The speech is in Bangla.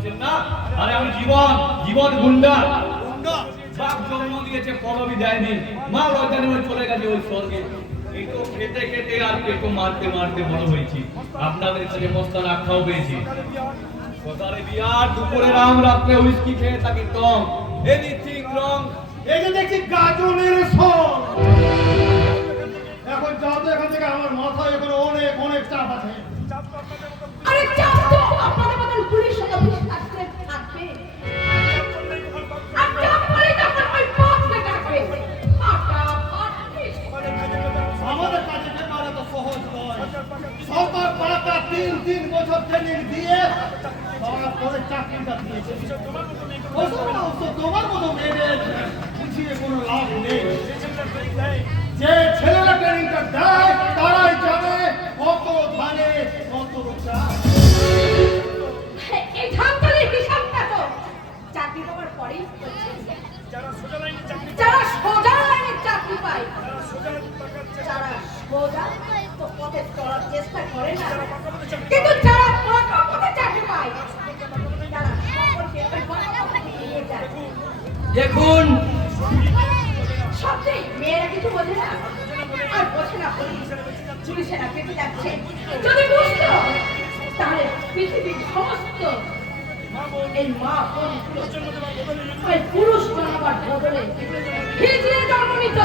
পারছেন না? আরে আমি জীবন জীবন গুন্ডা বাপ জন্ম দিয়েছে পরবি দেয়নি, মা লজ্জা নিয়ে চলে গেছে ওই স্বর্গে। এই তো খেতে খেতে আর পেটো মারতে মারতে বড় হয়েছি, আপনাদের কাছে মস্তান আখ্যাও পেয়েছি। সকালে বিয়ার, দুপুরে রাম, রাত্রে হুইস্কি খেয়ে থাকি টং, এনিথিং রং। এই যে দেখছি গাজনের সং। এখন যাও তো এখান থেকে, আমার মাথায় এখন অনেক অনেক চাপ আছে। আরে চাপ তো আপনাদের মতন পুলিশ অফিস থাকতে থাকবে। আর চাপ পড়ে তখন ওই বসকে ডাকবে। আমাদের কাছে ব্যাপার এত সহজ নয়। সরকার পাড়াটা 3 বছর ট্রেনিং দিয়ে তারপরে চাকরিটা দিয়েছে। তোমার মতো মেয়েদের বুঝিয়ে কোনো লাভ নেই। যে ছেলেরা ট্রেনিংটা দেয় তারাই জানে কত ধানে কত চাল। এই ধানতলের হিসাবটা তো চাকরি পাওয়ার পরেই যারা সোজা লাইনে চাকরি পায়, যারা সোজা তো পথে চলার চেষ্টা করে না, কিন্তু যারা পাকা পথে চাকরি পায়, যারা সকলকে ওই পাকা পথে নিয়ে যায়। দেখুন সত্যি মেয়েরা কিছু বোঝে না, আর বোঝে না পুলিশেরা পেতে যাচ্ছে। যদি বুঝতো তাহলে পৃথিবীর সমস্ত এই মা বোন পুরুষ জন্মাবার বদলে হিজড়ে জন্ম নিত।